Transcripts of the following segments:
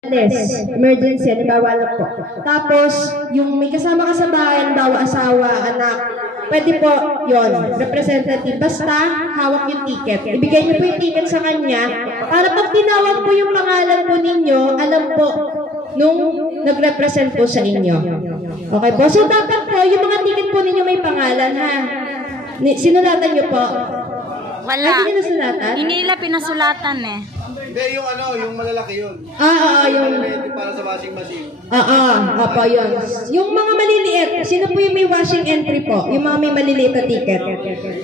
Emergency, halimbawa lang po. Tapos, yung may kasama ka sa bahay, halimbawa asawa, anak, pwede po yon representative. Basta, hawak yung ticket. Ibigay niyo po yung ticket sa kanya, para pag tinawag po yung pangalan po ninyo, alam po nung nag-represent po sa inyo. Okay po? So, dapat po, yung mga ticket po ninyo may pangalan, ha? Sinulatan niyo po? Wala. Ay, hindi nasulatan? Hindi nila pinasulatan eh. Hindi, yung malalaki yun. Yung... Para sa washing machine. Opo, yun. Yung mga maliliit, sino po yung may washing entry po? Yung mga may maliliit na ticket.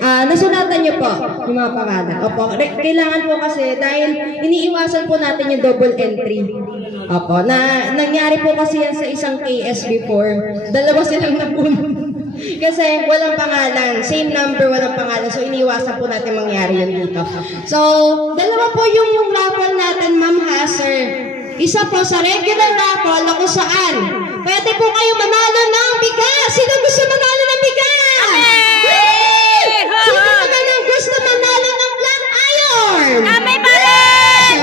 Nasulatan niyo po yung mga pangalan. Opo, kailangan po kasi dahil iniiwasan po natin yung double entry. Opo, nangyari po kasi yan sa isang KS before. Dalawa silang napuno. Kasi walang pangalan. Same number, walang pangalan. So, iniwasan po natin mangyari yun dito. So, dalawa po yung raffle natin, ma'am ha, sir. Isa po sa regular raffle na kung saan pwede po kayo manalo ng bigas. Sino gusto manalo ng bigas? Sino naman gusto manalo ng flat iron? Kami pa rin!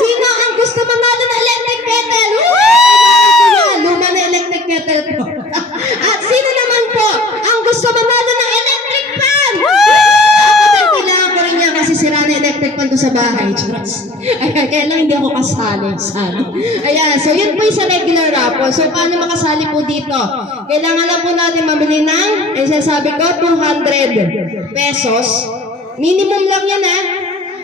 Sino ang gusto manalo ng electric kettle? Luma na electric kettle po. At sino naman po ang gusto manalo ng electric fan? Ako din, kailangan ko rin yan kasi sira na electric fan doon sa bahay. Ayan, kaya lang hindi ako kasali. Ayan, so yun po yung sa regular raffle. So paano makasali po dito? Kailangan lang po natin mabili ng, sasabi ko, 200 pesos. Minimum lang yan ha.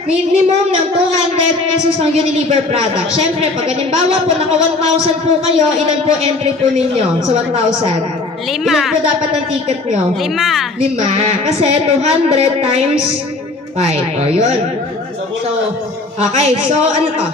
Minimum ng 200 pesos ng Unilever product. Siyempre, pag halimbawa po naka 1,000 po kayo, ilan po entry po ninyo sa 1,000? 5. Ilan po dapat ang ticket nyo? 5. 5. Kasi 200 times 5. O, yun. So, okay. So, ano to?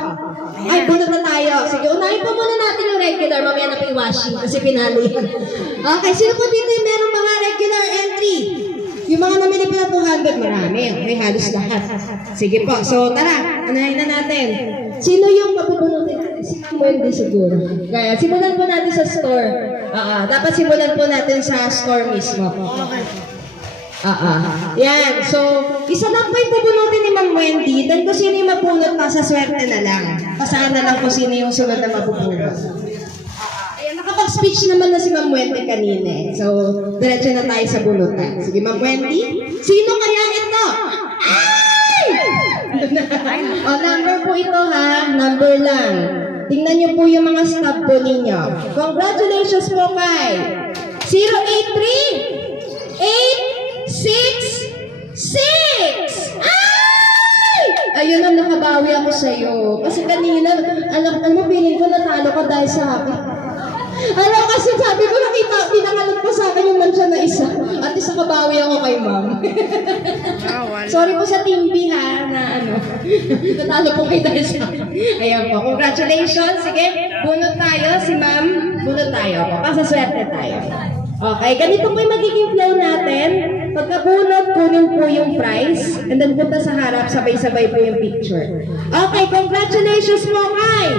Ay, bunot na tayo. Sige, unahin po muna natin yung regular. Mamaya na po yung washing kasi pinali yan. Okay, sino po dito yung merong mga regular entry? Yung mga namili po na 200, marami. May halos lahat. Sige po. So, tara. Anahin na natin. Sino yung mapupunutin natin? Si Wendy siguro. Kaya, simulan po natin sa store. Dapat simulan po natin sa store mismo. Yan. So, isa lang po yung pupunutin ni Ma'am Wendy. Then kung sino yung mapunot, nasa swerte na lang. Pasaan na lang kung sino yung sunod na mapupunot. Nakapag-speech naman na si Ma'am Wendy kanina eh. So, diretso na tayo sa bunutan. Sige, Ma'am Wendy. Sino kaya ito? Ay! Number po ito ha. Number lang. Tingnan niyo po yung mga stop po ninyo. Congratulations po kay 083 866! Ay! Ayun na, nakabawi ako sa'yo. Kasi kanina, alam mo, feeling ko natalo ka dahil sa akin. Alam kasi sabi ko nakita, pinangalat pa sa akin yung mansya na isa. At isa kabawi ako kay ma'am. Sorry po sa Team B ha, na natalo po kayo dahil sa akin. Ayan po, congratulations. Sige, bunot tayo, si ma'am, bunot tayo po. Pasaswerte tayo. Okay, ganito po yung magiging flow natin. Pagkabunot, kunin po yung prize. And then punta sa harap, sabay-sabay po yung picture. Okay, congratulations po kay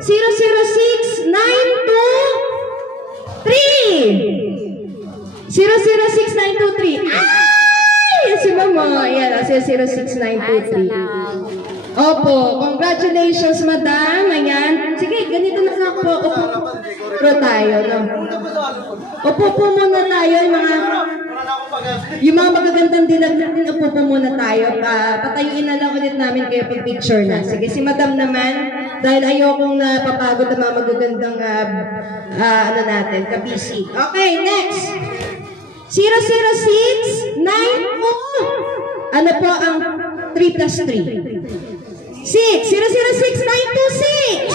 006923! 006923! Ay! Si Mama, ayan, 006923. Opo, congratulations, madam. Ayan. Sige, ganito na lang po. Upo tayo, no? Upo po muna tayo, yung mga magagandang dilag natin, upo po muna tayo. Patayuin na lang ulit namin kayo pag picture na. Sige, si madam naman, dahil ayokong napapagod ang mga magagandang, kabisi. Okay, next. 00694. Ano po ang 3 plus 3? 6! 006926!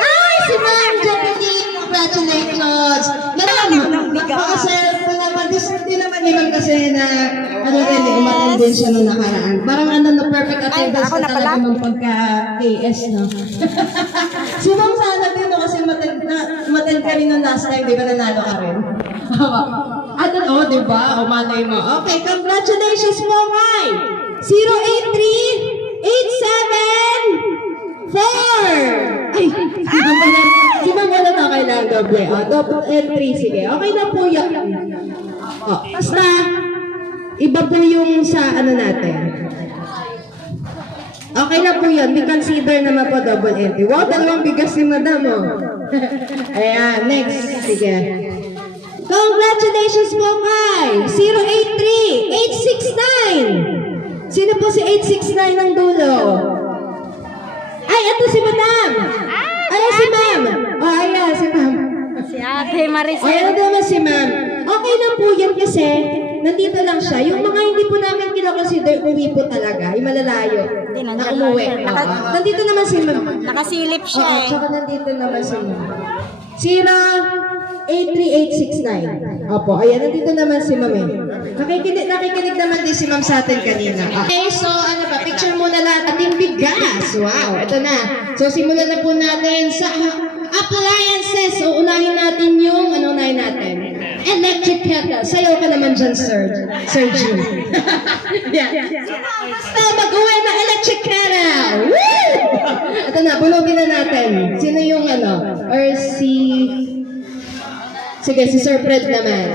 Ay, si Ma'am Jacqueline! Congratulations! Sir, din naman naman kasi na umattend din siya nung nakaraan. Parang perfect attendance na talaga ng pagka-KS, no? Si Ma'am sana din, no? Kasi umattend ka rin nung last time, di ba nanalo ka rin? Di ba? O malay mo. Okay, congratulations po kay 083-87-4! Ay, di ba wala na kailangan doble? Double entry, sige. Okay na po yan. Basta, iba po yung sa natin. Okay na po yun. We consider naman po double entry. Wow, dalawang bigas si madam, oh. Ayan, next. Sige. Congratulations po kay 083-869. Sino po si 869 ng dulo? Ay, ito si madam. Ayan si ma'am. Oh, ayan si ma'am. Si Ate Maricel. Ayan naman si ma'am. Okay lang po yan kasi nandito lang siya. Yung mga hindi po namin kinoconsider uwi po talaga, yung malalayo Hindi, na nandyan umuwi. lang siya. Oo. Nandito naman si ma'am. Nakasilip siya Oo, eh. tsaka nandito naman si ma'am. 083-869. Opo, ayan, nandito naman si ma'am eh. Nakikinig naman din si ma'am sa atin kanina. Okay, so ano ba, picture muna lahat ating bigas. Wow, ito na. So simulan na po natin sa appliances. So unahin natin yung, ano unahin natin? Electric kettle. Sayaw ka naman dyan, Sir Jim. Yeah. Basta mag-uwi na electric kettle. Woo! Ito na, bulogin na natin. Sino yung ano? Or Sige, si Sir Fred naman.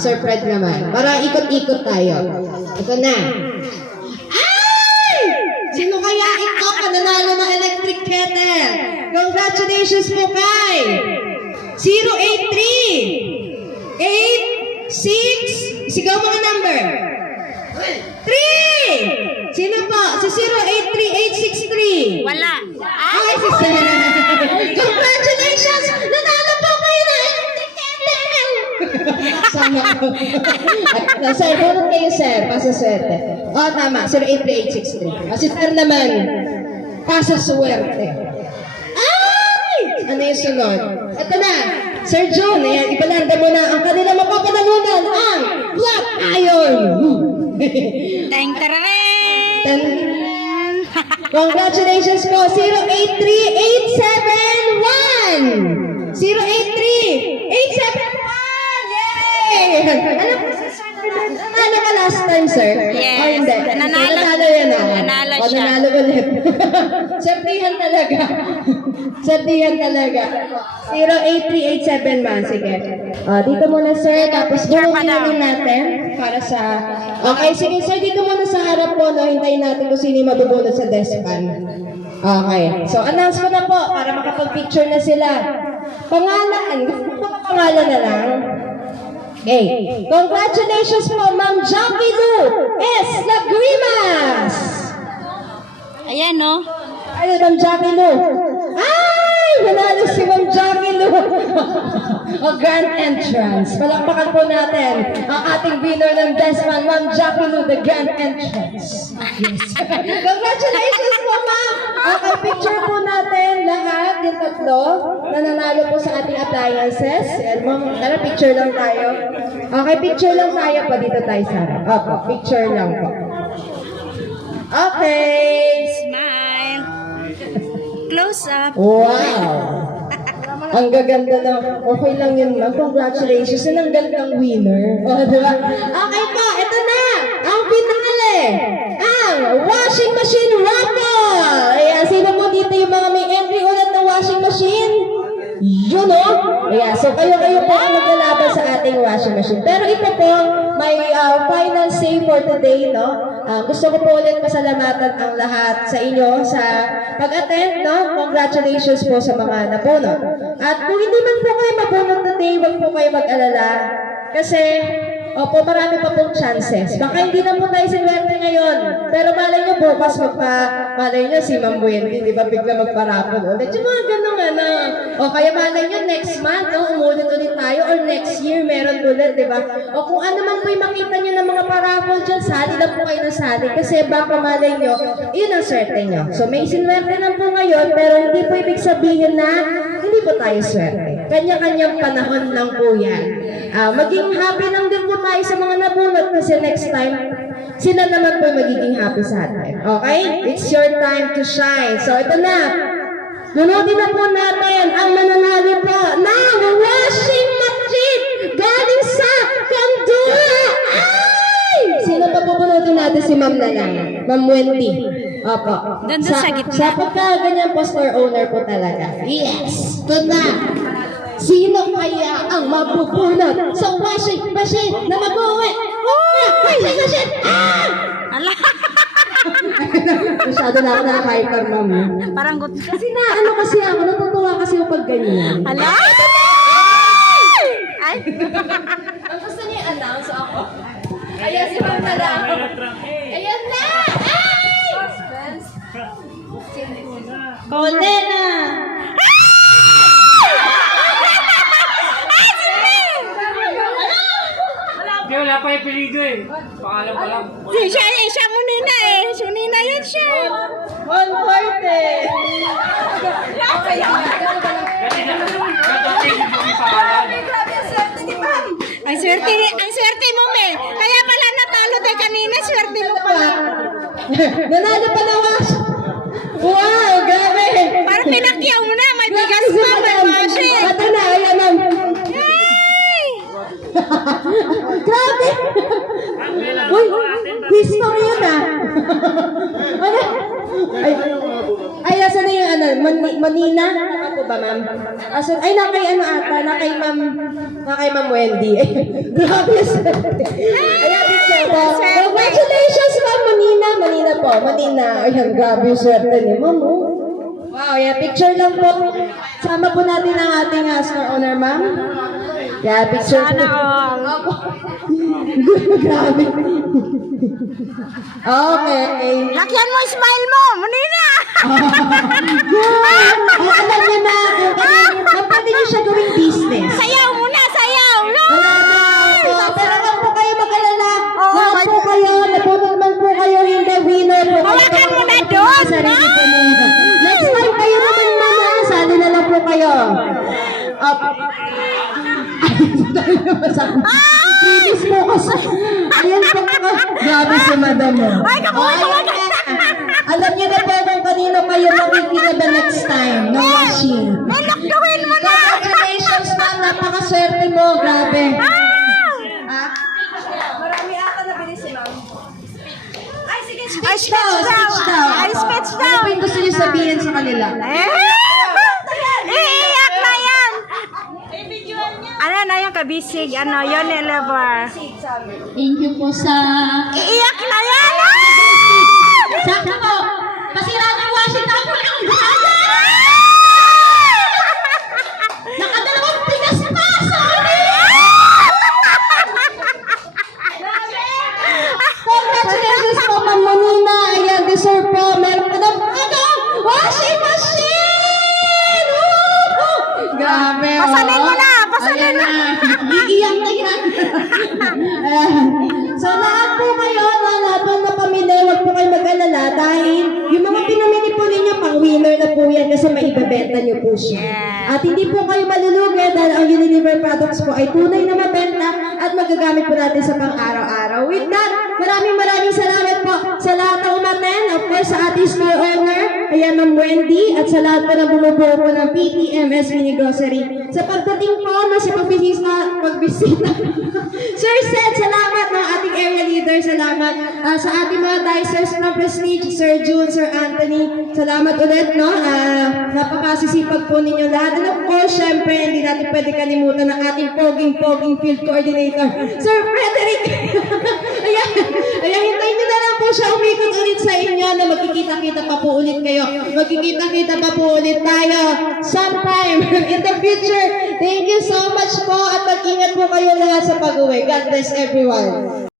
Sir Fred naman. Para ikot-ikot tayo. Ito na. Ay! Sino kaya ito nanalo ng electric kettle? Congratulations po kay 083-86. Sigaw mga number. 3! Sino po? Si 083-863. Wala. Ay, si Sir. Congratulations! Nanalo po kayo ng electric kettle! Sama ko. Sir, bunot kayo, Sir. Pasaswerte. Tama. 083-863. Si Sir naman, pasaswerte. Ay! Ano yung sunod? Ito na. Sir John, ayan, ipalanda mo na ang kanila mapapanalunan ang Black Iron. Teng tereren. Congratulations po, 083-871! 083-871! Yay! Ano ka last time, sir? Yes. Oh, hindi. Nanalo. Yan, Nanalo O, siya. nanalo ulit. Sertihan talaga. Sertihan talaga. 083-87 man. Sige. Dito muna, sir. Tapos buhungin natin natin para sa... Okay, sige, sir. Dito muna sa harap po. No? Hintayin natin kung sino yung mabubunod sa deskpan. Okay. So, announce ko na po para makapag-picture na sila. Pangalan. Pangalan na lang. Okay. Congratulations po, Ma'am Jackie Lu S. Lagrimas! Ayan, no? Ay, Ma'am Jackie Lu. Ay! Nanalo si Ma'am Jackie Lu. O grand entrance. Palakpakan po natin ang ating winner ng Desman, Ma'am Jackie Lu, the grand entrance. Yes. Congratulations po, Ma'am! Okay, picture po natin lahat, yung tatlo, na nanalo po sa ating appliances. Yan, Ma'am, tara, picture lang tayo. Okay, picture lang tayo po. Dito tayo sa harap. Opo, picture lang po. Okay. Smile. Close up. Wow! Ang gaganda na. Okay lang yun, ma'am. Congratulations. Yan ang gandang winner. O, diba? Okay po, ito na. Ang pinale. Ang washing machine raffle. Ayan, sino mo dito yung mga may entry ulit na washing machine? Yun, o. Ayan, so kayo po ang maglalaban sa ating washing machine. Pero ito po, may final say for today, no? Gusto ko po ulit pasalamatan ang lahat sa inyo sa pag-attend, no? Congratulations po sa mga nabunot. At kung hindi man po kayo mabunot today, huwag po kayo mag-alala. Kasi, opo, marami pa pong chances. Baka hindi na po tayo sinwerte ngayon. Pero malay nyo bukas malay nyo si Ma'am Buendy, di ba bigla magparapon ulit. Yung mga ganun ano. O kaya malay nyo next month, no, umulit ulit tayo. Or next year, meron ulit, di ba? O kung ano man po yung makita nyo ng mga parapol dyan, sali lang po kayo ng sali. Kasi baka malay nyo, yun ang swerte nyo. So may sinwerte na po ngayon, pero hindi po ibig sabihin na hindi po tayo swerte. Kanya-kanyang panahon lang po yan. Maging happy lang din po tayo sa mga nabunot kasi next time, sila naman po magiging happy sa atin. Okay? It's your time to shine. So ito na. Nunutin na po natin ang mananalo po ng washing machine galing sa Kandula. Ay! Sino pa pupunutin natin? Si Ma'am na lang. Ma'am Wendy. Opo. Doon sa gitna. Sa pagka-ganyan po store owner po talaga. Yes! Ito na. Sino kaya ang mabubunot sa washing machine na mag-uwi? Washing machine! Ala. Masyado na ako na-hyper, ma'am. Parang gut. Kasi kasi ako, natutuwa kasi ako pag ganyan. Hala? Ay! Ang gusto niya i-announce ako. Ayan si Ma'am Tala. Ayan na! Ay! Kole na! Hindi, wala pa yung pilido eh. Pangalan pa lang. Siya mo nina eh. Siya nina yan siya. 140! Kasi nagdating yung pangalan. Ang swerte mo, me. Kaya pala natalo tayo kanina, swerte mo pala. Nanalo pa na wash! Wow! Grabe! Parang pinakyaw mo na, may bigas pa, may washing. Ito na, ayan ma'am. Yay! Grabe! Uy, history yun ah. Ano? Ay, asan na yung ano? Manila? Ano po ba, ma'am? Asan? Ay, nakay ano ata? Nakay ma'am Wendy. Ay, grabe sir. Ayan, picture po. Congratulations, ma'am. Manila po. Manila. Ayan, grabe yung swerte ni ma'am. Oh. Wow, yeah, picture lang po. Sama po natin ang ating store owner, ma'am. Yeah, picture po. Opo. Grabe. Okay. Lakyan mo yung smile mo, Manina! Alam niyo na, kung pwede niyo siya gawing business. Sayaw muna, sayaw! No! Wala na po. Pero wag po kayo mag-alala. Lahat po kayo, napunod man po kayo, hindi winner po. Hawakan mo na doon, no? Next time kayo naman mama, sali na lang po kayo. Up. Kinis mo kasi. Ayan po ako. Grabe si madam mo. Ay, kabuhay, kabuhay! Alam niyo na po kung kanino kayo makikita the next time. No washing. Malakduhin mo na! Congratulations, ma'am. Napakaswerte mo. Grabe. Ha? Marami ata na bilis si ma'am. Ay, sige, Ay, speech daw! Ay, speech daw! Ano po yung gusto niyo sabihin sa kanila? Iiyak na yan! Ano na yung kabisig? Ano, yun elever. Thank you po sa... Iiyak na yan! Sakto po. Pasira ng washing towel po ang gana. Nakadalawang pigas pa. Sorry. Congratulations po, Ma'am Manina. Ayan, deserve po. Meron ka na washing machine. Woo! Grabe. Pasalin mo na, pasalin Ayan mo. Iiyak na yan. So lahat po kayo, lahat po na pamilya, huwag po kayo mag-alala dahil yung mga pinamili po ninyo, pang-winner na po yan kasi maibebenta nyo po siya. At hindi po kayo malulugi dahil ang Unilever products po ay tunay na mabenta at magagamit po natin sa pang-araw-araw. With that, maraming salamat po sa lahat ng umaten, of course sa ating store owner, ayan Ma'am Wendy, at sa lahat po na bumubuo po ng PTMS Mini Grocery. Sa pagdating po na si pagbisita. Sir Seth, salamat ng ating area leader, salamat sa ating mga dicers ng Prestige, Sir June, Sir Anthony, salamat ulit, no? Napakasisipag po ninyo lahat. And of course, syempre, hindi natin pwede kalimutan ng ating poging field coordinator, Sir Frederick. Ayan, hintayin nyo na lang po siya umikot ulit sa inyo na magkikita-kita pa po ulit kayo. Magkikita-kita pa po ulit tayo sometime in the future. Thank you so much po at mag-ingat po kayo lahat sa pag-uwi. God bless everyone.